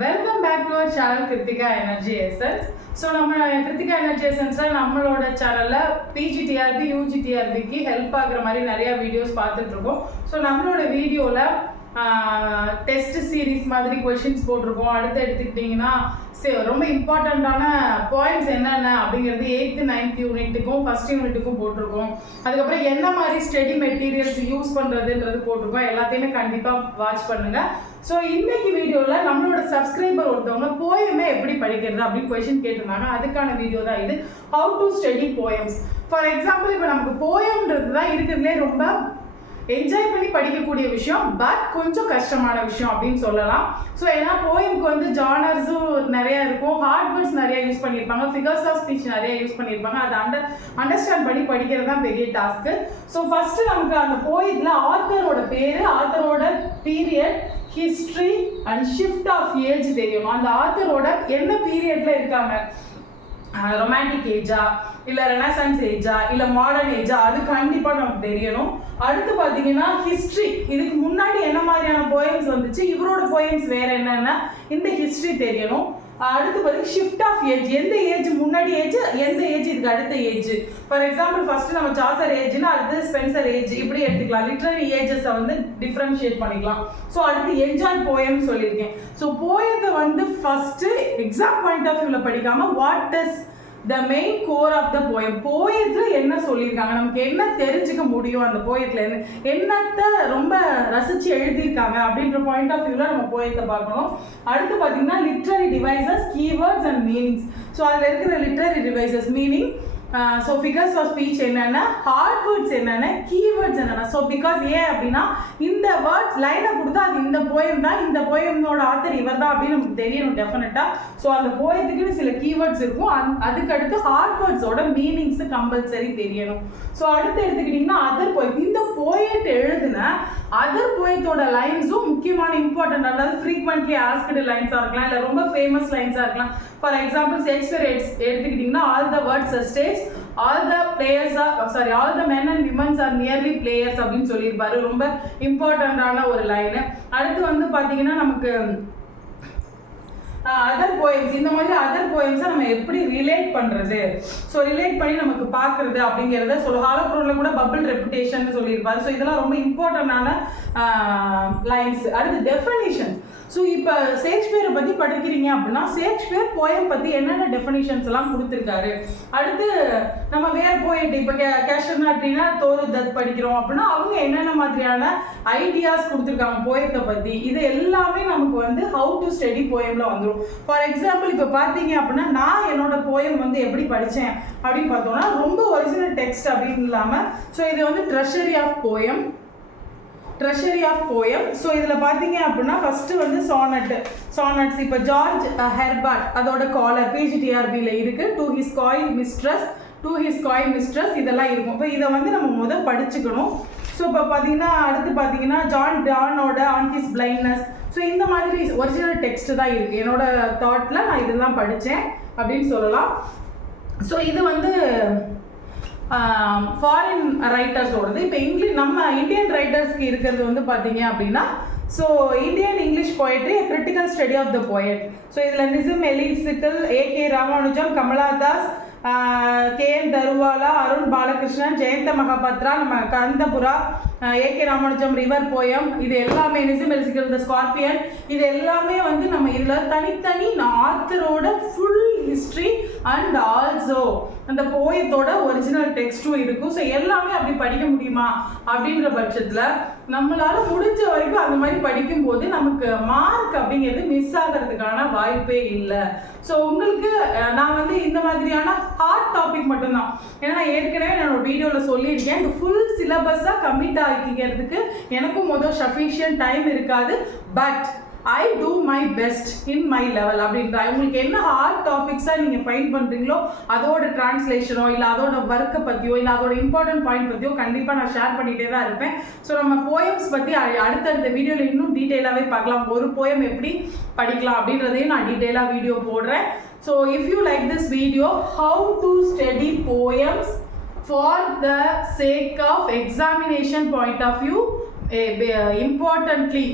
Welcome back to our channel Kiruthika energy essence. So நம்ம Kiruthika energy எசன்ஸில் நம்மளோட சேனலில் பிஜிடிஆர்பி யூஜிடிஆர்பிக்கு ஹெல்ப் ஆகுற மாதிரி நிறையா வீடியோஸ் பார்த்துட்ருக்கோம். ஸோ நம்மளோட வீடியோவில் டெஸ்ட் சீரீஸ் மாதிரி கொஷின்ஸ் போட்டிருக்கோம். அடுத்து எடுத்துக்கிட்டிங்கன்னா ரொம்ப இம்பார்ட்டண்ட்டான பாயிண்ட்ஸ் என்னென்ன அப்படிங்கிறது 8th 9th யூனிட்டுக்கும் ஃபஸ்ட் யூனிட்டுக்கும் போட்டிருக்கோம். அதுக்கப்புறம் என்ன மாதிரி ஸ்டடி மெட்டீரியல்ஸ் யூஸ் பண்ணுறதுன்றது போட்டிருக்கோம். எல்லாத்தையுமே கண்டிப்பாக வாட்ச் பண்ணுங்கள். ஸோ இன்னைக்கு வீடியோவில் நம்மளோட சப்ஸ்கிரைபர் ஒருத்தவங்க போயமே எப்படி படிக்கிறது அப்படின்னு கொஷின் கேட்டிருந்தாங்க. அதுக்கான வீடியோ தான் இது, how to study poems. For example இப்போ நமக்கு போயம்ன்றது தான் இருக்கிறதுலே ரொம்ப என்ஜாய் பண்ணி படிக்கக்கூடிய விஷயம், பட் கொஞ்சம் கஷ்டமான விஷயம் அப்படின்னு சொல்லலாம். ஸோ ஏன்னா போயம்க்கு வந்து ஜானர்ஸும் நிறையா இருக்கும், ஹார்ட் வேர்ட்ஸ் நிறையா யூஸ் பண்ணியிருப்பாங்க, ஃபிகர்ஸ் ஆஃப் ஸ்பீச் நிறையா யூஸ் பண்ணியிருப்பாங்க. அதை அண்டர்ஸ்டாண்ட் பண்ணி படிக்கிறது தான் பெரிய டாஸ்க்கு. ஸோ ஃபஸ்ட்டு நமக்கு அந்த போயத்தில் ஆத்தரோட பேர், ஆத்தரோட period, history and shift of age தெரியணும். அந்த ஆத்தரோட என்ன பீரியட்ல இருக்காங்க, ரொமான்டிக் ஏஜா இல்லை ரெனசான்ஸ் ஏஜா இல்லை மாடர்ன் ஏஜா, அது கண்டிப்பாக நமக்கு தெரியணும். அடுத்து பார்த்தீங்கன்னா ஹிஸ்ட்ரி, இதுக்கு முன்னாடி என்ன மாதிரியான போயம்ஸ் வந்துச்சு, இவரோட போயம்ஸ் வேற என்னன்னா இந்த ஹிஸ்ட்ரி தெரியணும். அடுத்து பார்த்தீங்கன்னா ஷிஃப்ட் ஆஃப் ஏஜ், எந்த ஏஜ் முன்னாடி ஏஜ், எந்த ஏஜ் இதுக்கு அடுத்த ஏஜ். ஃபார் எக்ஸாம்பிள் ஃபர்ஸ்ட் நம்ம சாசர் ஏஜ்னா அடுத்து ஸ்பென்சர் ஏஜ், இப்படி எடுத்துக்கலாம். லிட்ரரி ஏஜஸை வந்து டிஃப்ரென்ஷியேட் பண்ணிக்கலாம். ஸோ அடுத்து என்ஜாய் போயம் சொல்லியிருக்கேன். ஸோ போயத்தை வந்து ஃபர்ஸ்ட் எக்ஸாம் பாயிண்ட் ஆஃப் வியூவில் படிக்காம what is the main core of the poem, போயத்தில் என்ன சொல்லியிருக்காங்க, நமக்கு என்ன தெரிஞ்சுக்க முடியும் அந்த போயத்தில் என்னத்தை ரொம்ப ரசித்து எழுதியிருக்காங்க அப்படின்ற பாயிண்ட் ஆஃப் வியூவில் நம்ம போயத்தை பார்க்கணும். அடுத்து பார்த்தீங்கன்னா literary devices, keywords and meanings. So அதில் இருக்கிற literary devices meaning, so figures of speech என்னென்ன, ஹார்ட் வேர்ட்ஸ் என்னென்ன, கீவேர்ட்ஸ் என்னென்ன. ஸோ பிகாஸ் ஏன் அப்படின்னா இந்த வேர்ட்ஸ் லைனை கொடுத்தா அது இந்த போயம் தான், இந்த போயமோட ஆத்தர் இவர் தான் அப்படின்னு நமக்கு தெரியணும் டெஃபினட்டாக. ஸோ அந்த போயத்துக்குன்னு சில கீவேர்ட்ஸ் இருக்கும், அதுக்கடுத்து ஹார்ட் வேர்ட்ஸோட மீனிங்ஸ் கம்பல்சரி தெரியணும். ஸோ அடுத்து எடுத்துக்கிட்டிங்கன்னா அதர் போயம், இந்த போயட் எழுதுன அதர் போயத்தோட லைன்ஸும் முக்கியமான இம்பார்ட்டன்ட், அதாவது ஃப்ரீக்வெண்ட்லி ஆஸ்க்டு லைன்ஸாக இருக்கலாம், இல்லை ரொம்ப ஃபேமஸ் லைன்ஸாக இருக்கலாம். ஃபார் எக்ஸாம்பிள் ஷேக்ஸ்பியர் எடுத்துக்கிட்டிங்கன்னா all the words R stage, all the men and women are merely players அப்படின்னு சொல்லியிருப்பாரு. ரொம்ப இம்பார்ட்டண்டான ஒரு லைனு. அடுத்து வந்து பார்த்தீங்கன்னா நமக்கு அதர் போயம்ஸ், இந்த மாதிரி அதர் போயம்ஸை நம்ம எப்படி ரிலேட் பண்ணுறது, ஸோ ரிலேட் பண்ணி நமக்கு பார்க்குறது அப்படிங்கிறத ஹாலோக்ரோனில் கூட பபிள் ரெப்புடேஷன் சொல்லியிருப்பாரு. ஸோ இதெல்லாம் ரொம்ப இம்பார்ட்டண்டான லைன்ஸ். அடுத்து டெஃபினிஷன். ஸோ இப்போ ஷேக்ஸ்பியரை பற்றி படிக்கிறீங்க அப்படின்னா ஷேக்ஸ்பியர் போயம் பற்றி என்னென்ன டெஃபினிஷன்ஸ் எல்லாம் கொடுத்துருக்காரு. அடுத்து நம்ம வேறு போயிட்டு இப்போ கேஷர்னாட்ரினா தோரு தத் படிக்கிறோம் அப்படின்னா அவங்க என்னென்ன மாதிரியான ஐடியாஸ் கொடுத்துருக்காங்க போயத்தை பற்றி, இது எல்லாமே நமக்கு வந்து ஹவு டு ஸ்டடி போயமில் வந்துடும். ஃபார் எக்ஸாம்பிள் இப்போ பார்த்தீங்க அப்படின்னா நான் என்னோட போயம் வந்து எப்படி படித்தேன் அப்படின்னு பார்த்தோம்னா ரொம்ப ஒரிஜினல் டெக்ஸ்ட் அப்படின்னு இல்லாமல், ஸோ இது வந்து ட்ரெஷரி ஆஃப் போயம். ஸோ இதில் பார்த்தீங்க அப்படின்னா ஃபஸ்ட்டு வந்து சானட்ஸ். இப்போ ஜார்ஜ் ஹெர்பர்ட் அதோட காலர் பிஜிடிஆர்பியில் இருக்குது, டு ஹிஸ் காய் மிஸ்ட்ரஸ் இதெல்லாம் இருக்கும். இப்போ இதை வந்து நம்ம படிச்சுக்கணும். ஸோ இப்போ பார்த்தீங்கன்னா அடுத்து பார்த்தீங்கன்னா ஜான் டானோட ஆன் ஹிஸ் பிளைண்ட்னஸ். ஸோ இந்த மாதிரி ஒரிஜினல் டெக்ஸ்ட் தான் இருக்குது. என்னோட தாட்டில் நான் இதெல்லாம் படித்தேன் அப்படின்னு சொல்லலாம். ஸோ இது வந்து ஃபாரின் ரைட்டர்ஸோடது. இப்போ நம்ம இந்தியன் ரைட்டர்ஸ்க்கு இருக்கிறது வந்து பார்த்தீங்க அப்படின்னா so Indian English poetry critical study of the poet. So இதில் நிசிம் எலிசிக்கல், ஏகே ராமானுஜம், கமலாதாஸ், கேஎன் தருவாலா, அருண் பாலகிருஷ்ணன், ஜெயந்த மகாபாத்ரா, நம்ம Kanthapura, A K Ramanujan river poem, இது எல்லாமே நிசிம் எலிசிக்கல் த ஸ்கார்பியன், இது எல்லாமே வந்து நம்ம இதில் தனித்தனி ஆத்தரோட ஃபுல் ஹிஸ்ட்ரி அண்ட் ஆல்சோ அந்த போயத்தோட ஒரிஜினல் டெக்ஸ்ட்டும் இருக்கும். ஸோ எல்லாமே அப்படி படிக்க முடியுமா அப்படின்ற பட்சத்தில் நம்மளால முடிஞ்ச வரைக்கும் அந்த மாதிரி படிக்கும்போது நமக்கு மார்க் அப்படிங்கிறது மிஸ் ஆகிறதுக்கான வாய்ப்பே இல்லை. ஸோ உங்களுக்கு நான் வந்து இந்த மாதிரியான ஹார்ட் டாபிக் மட்டும்தான், ஏன்னா ஏற்கனவே என்னோட வீடியோவில் சொல்லியிருக்கேன், இந்த ஃபுல் சிலபஸாக கம்மிட் ஆகிக்கிறதுக்கு எனக்கும் சஃபிஷியன்ட் டைம் இருக்காது. But I do my best in my level அப்படின்ற உங்களுக்கு என்ன ஹார்ட் டாபிக்ஸாக நீங்கள் ஃபைண்ட் பண்ணுறீங்களோ அதோட டிரான்ஸ்லேஷனோ இல்லை அதோட ஒர்க்கை பற்றியோ இல்லை அதோட இம்பார்ட்டன்ட் பாயிண்ட் பற்றியோ கண்டிப்பாக நான் ஷேர் பண்ணிகிட்டே தான் இருப்பேன். ஸோ நம்ம போயம்ஸ் பற்றி அடுத்தடுத்த வீடியோவில் இன்னும் டீட்டெயிலாகவே பார்க்கலாம். ஒரு போயம் எப்படி படிக்கலாம் அப்படின்றதையும் நான் டீட்டெயிலாக வீடியோ போடுறேன். So if you like this video, how to study poems for the sake of examination point of view, importantly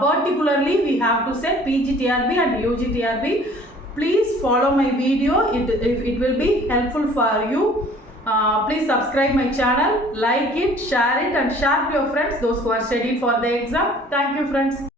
particularly we have to set PGTRB and UGTRB. Please follow my video, it will be helpful for you. Please subscribe my channel, like it, share it and share to your friends, those who are studying for the exam. Thank you friends.